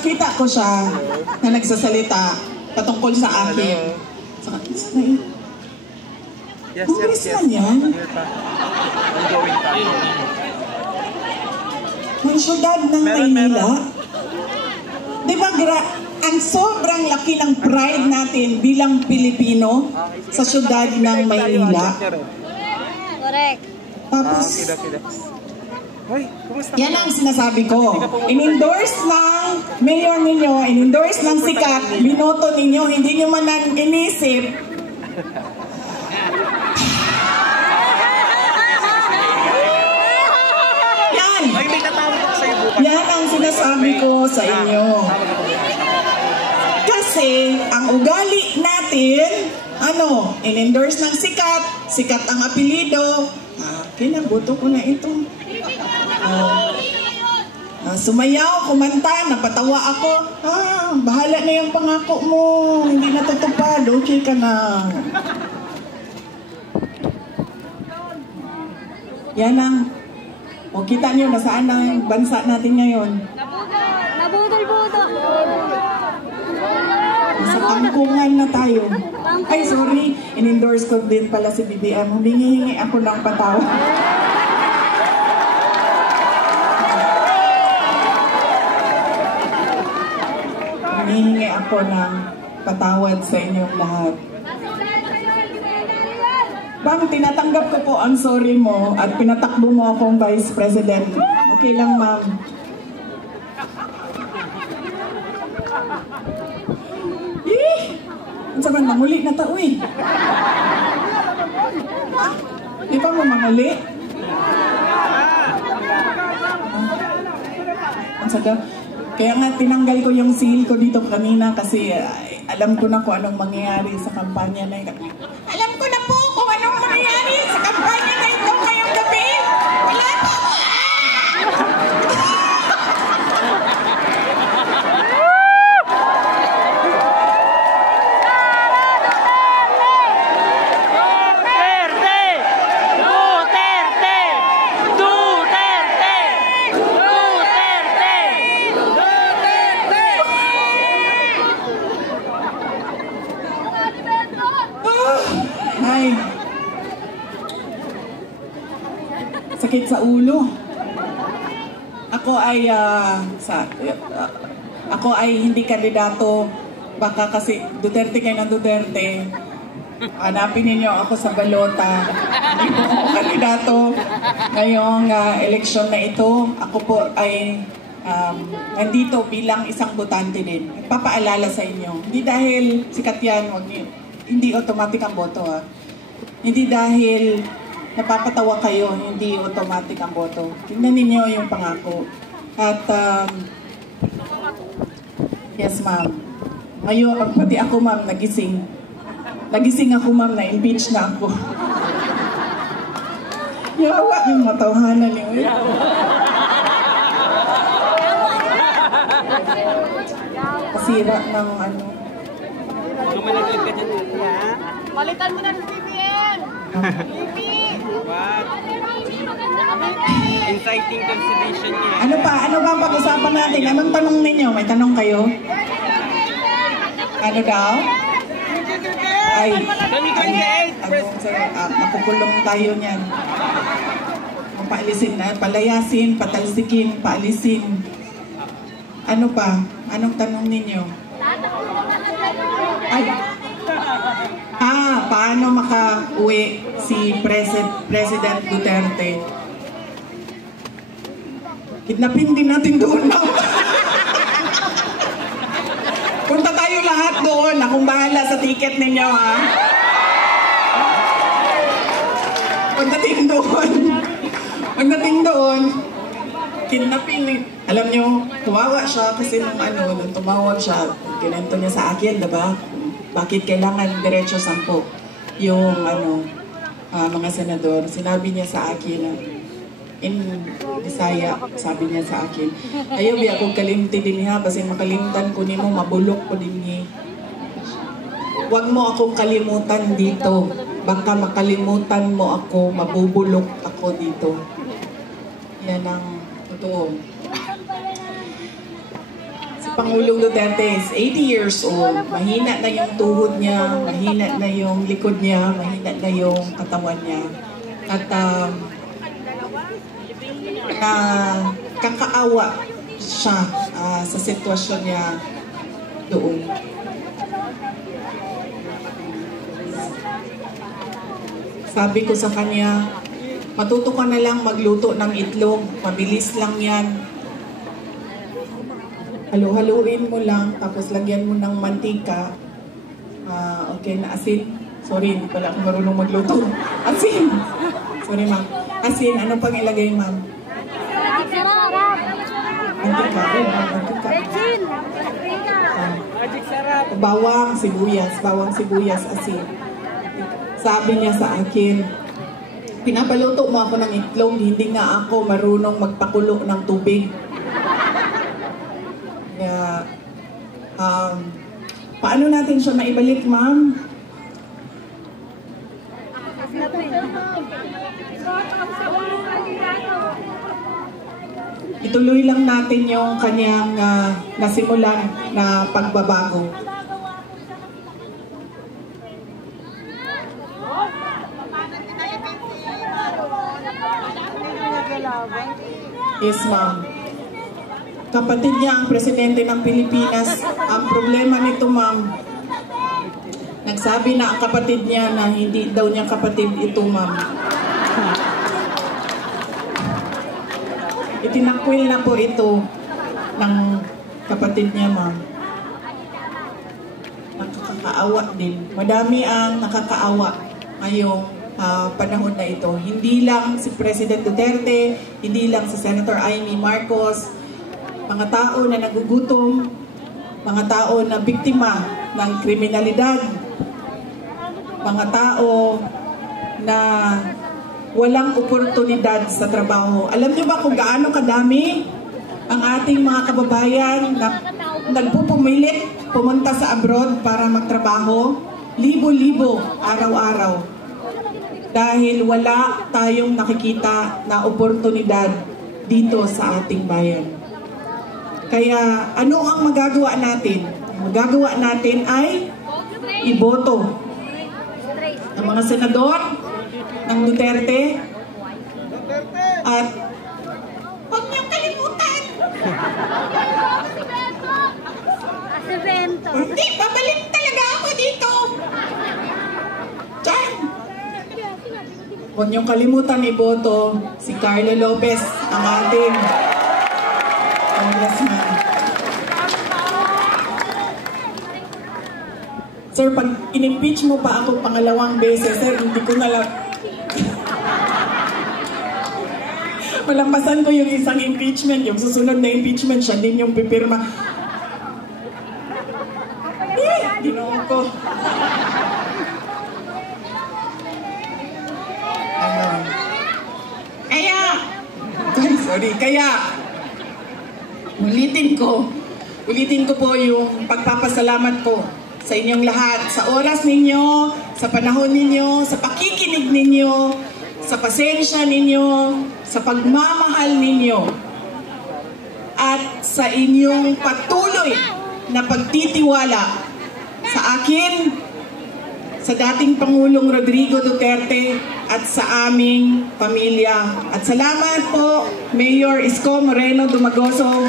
nakita ko siya na nagsasalita patungkol sa akin. Congressman yan? Ng syudad ng Maynila? Di ba ang sobrang laki ng pride natin bilang Pilipino sa syudad ng Maynila? Correct. Tapos, yan ang sinasabi ko. In-endorse ng mayor ninyo, in-endorse ng sikat, binoto ninyo, hindi nyo man inisip. Yan! Yan ang sinasabi ko sa inyo. Kasi, ang ugali natin, in-endorse ng sikat, sikat ang apelido, kinabuto ko na ito. Sumayaw, kumanta, napatawa ako. Bahala na yung pangako mo. Hindi natutupad. Okay ka na. Yan ang. O kita nyo, nasaan ang bansa natin ngayon? Nabudol-budol. Sa tangkungan na tayo. Ay, sorry. In-endorse ko din pala si BBM. Humingi ako ng patawa. Humingi ako ng patawad sa inyong lahat. Bang, tinatanggap ko po ang sorry mo at pinatakbo mo akong Vice President. Okay lang, ma'am. Ang saman, manguli na tao eh. Di pa mo manguli? Ang saga, kaya nga tinanggal ko yung seal ko dito kanina kasi alam ko na kung anong mangyayari sa kampanya na ito. Alam ko na po kung anong mangyayari sa kampanya na ito ngayong gabi. Wala po! Ay, sakit sa ulo. Ako ay hindi kandidato. Baka kasi Duterte kayo ng Duterte. Hanapin ninyo ako sa balota. Hindi po ako kandidato ngayong eleksyon na ito. Ako po ay nandito bilang isang botante din. Papaalala sa inyo. Hindi dahil sikat yan, hindi automatic ang boto ha. Hindi dahil napapatawa kayo, hindi automatic ang boto. Tingnan ninyo yung pangako. At, yes ma'am. Ngayon, pati ako ma'am, nagising. Nagising ako ma'am, na-impeach na ako. Yawa yung matawhanan niyo. Kasira ng ano. Palitan mo na sa BBM! Inciting consideration niya. Ano pa? Ano ba ang pag-usapan natin? Anong tanong ninyo? May tanong kayo? Ano daw? Ay, makukulong tayo niyan. Paalisin na, palayasin, patalsikin, paalisin. Ano pa? Anong tanong ninyo? Ay, paano maka-uwi si President Duterte? Kidnapin din natin doon, ma'am. Punta tayo lahat doon. Akong bahala sa ticket ninyo, ha? Pagdating doon, kidnapin. Alam nyo, tumawa siya kasi nung tumawag siya, kinento niya sa akin, diba? Bakit kailangan diretso 10 yung mga senador? Sinabi niya sa akin, in Bisaya, sabi niya sa akin, ayaw biya akong kalimti din ha, kasi makalimtan ko nimo, mabulok ko din ni. Huwag mo akong kalimutan dito. Baka makalimutan mo ako, mabubulok ako dito. Yan ang totoo. Si Pangulong Duterte is 80 years old. Mahina na yung tuhod niya, mahina na yung likod niya, mahina na yung katawan niya. At kakaawa siya sa sitwasyon niya doon. Sabi ko sa kanya, matuto ka na lang magluto ng itlog. Mabilis lang yan. Halo-haluin mo lang, tapos lagyan mo ng mantika. Okay na asin. Sorry, hindi pala ako marunong magluto. Asin! Sorry, ma'am. Asin, ano pang ilagay, ma'am? Mantika. Mantika. Magic sarap. Bawang sibuyas, asin. Sabi niya sa akin, pinapaluto mo ako ng itlog, hindi nga ako marunong magpakulo ng tubig. Kaya, paano natin siya maibalik, ma'am? Ituloy lang natin yung kanyang nasimulan na pagbabago. Yes, ma'am. Kapatid niya ang presidente ng Pilipinas. Ang problema nito, ma'am, nagsabi na ang kapatid niya na hindi daw niya kapatid ito, ma'am. Itinakwil na po ito ng kapatid niya, ma'am. Nakakaawa din. Madami ang nakakaawa ngayong panahon na ito. Hindi lang si President Duterte, hindi lang si Senator Amy Marcos, mga tao na nagugutom, mga tao na biktima ng kriminalidad, mga tao na walang oportunidad sa trabaho. Alam niyo ba kung gaano kadami ang ating mga kababayan na nagpupumilit pumunta sa abroad para magtrabaho? Libo-libo araw-araw. Dahil wala tayong nakikita na oportunidad dito sa ating bayan. Kaya ano ang magagawa natin? Ang magagawa natin ay iboto. Ang mga senador ng Duterte at huwag niyong kalimutan. Hindi, babalik talaga ako dito. Diyan. Huwag niyong kalimutan iboto si Carlo Lopez, ang ating congressman. Sir, pag in-impeach mo pa ako pangalawang beses, sir, hindi ko na lang... Malampasan ko yung isang impeachment, yung susunod na impeachment, siya din yung pipirma. Ginawa ko. Kaya, ulitin ko po yung pagpapasalamat ko sa inyong lahat, sa oras ninyo, sa panahon ninyo, sa pakikinig ninyo, sa pasensya ninyo, sa pagmamahal ninyo, at sa inyong patuloy na pagtitiwala sa akin, sa dating Pangulong Rodrigo Duterte at sa aming pamilya. At salamat po, Mayor Isko Moreno Dumagoso,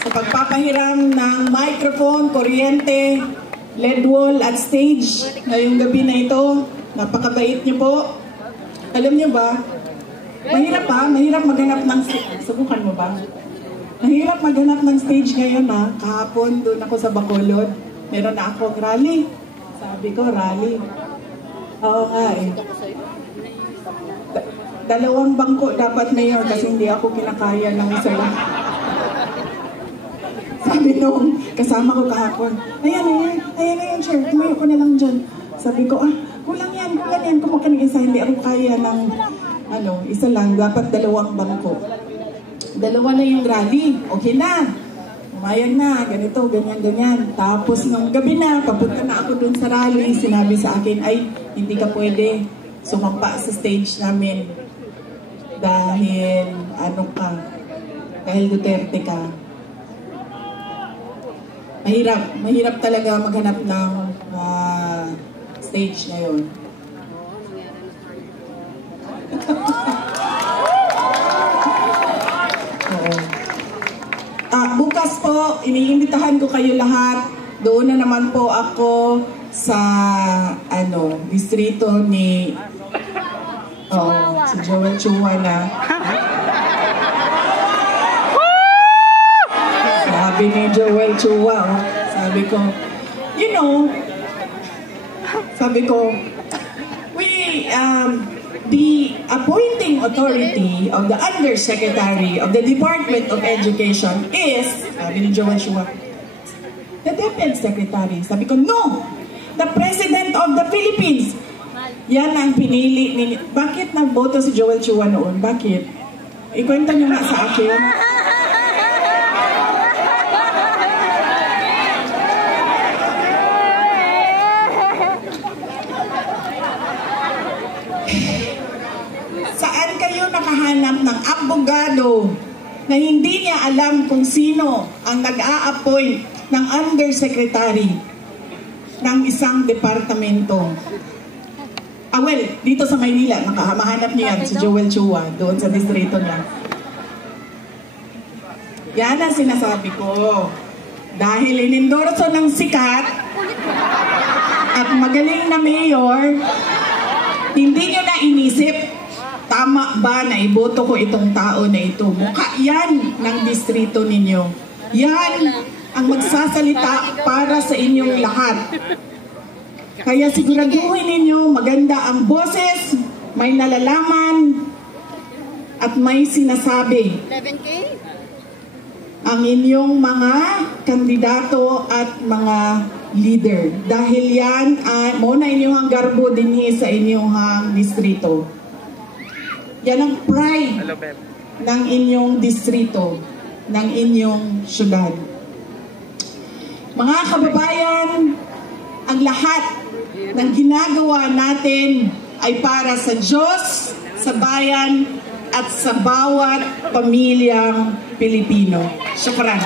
sa pagpapahiram ng microphone, kuryente, LED wall at stage ngayong gabi na ito. Napakabait niyo po. Alam niyo ba, mahirap maghanap ng stage. Subukan mo ba? Mahirap maghanap ng stage ngayon ha. Kahapon doon ako sa Bacolod. Meron na akong rally. Sabi ko, rally. Oo nga eh. Dalawang bangko dapat mayor kasi hindi ako kinakaya ng isa lang. Sabi nung kasama ko kahapon, ayan, sir, tumayo ko na lang dyan. Sabi ko, kulang yan, kumuha ng isa, hindi ako kaya ng, isa lang, dapat dalawang bangko. Dalawa na yung rally, okay na. Umayag na, ganito, ganyan. Tapos nung gabi na, papunta na ako dun sa rally, sinabi sa akin, ay, hindi ka pwede sumampa sa stage namin. Dahil, Dahil Duterte ka. Mahirap talaga maghanap ng stage ngayon. Oo. Bukas po, iniimbitahan ko kayo lahat. Doon na naman po ako sa distrito ni si Joel Chua na. Sabi ni Joel Chua, sabi ko, the appointing authority of the Undersecretary of the Department of Education is, sabi ni Joel Chua, the DepEd Secretary. Sabi ko, no! The President of the Philippines! Yan ang pinili ni... Bakit nagboto si Joel Chua noon? Bakit? Ikwenta niyo nga sa akin. Saan kayo nakahanap ng abogado na hindi niya alam kung sino ang nag-a-appoint ng undersecretary ng isang departamento? Dito sa Maynila, mahanap niyo yan, si Joel Chua, doon sa distrito niya. Yan ang sinasabi ko. Dahil inendorso ng sikat at magaling na mayor, hindi niyo na inisip, tama ba na iboto ko itong tao na ito? Mukha yan ng distrito ninyo. Yan ang magsasalita para sa inyong lahat. Kaya siguraduhin ninyo maganda ang boses, may nalalaman, at may sinasabi. 11K? Ang inyong mga kandidato at mga leader. Dahil yan, muna inyong garbo din sa inyong distrito. Yan ang pride ng inyong distrito, ng inyong syudad. Mga kababayan, ang lahat ng ginagawa natin ay para sa Diyos, sa bayan, at sa bawat pamilyang Pilipino. Syukran.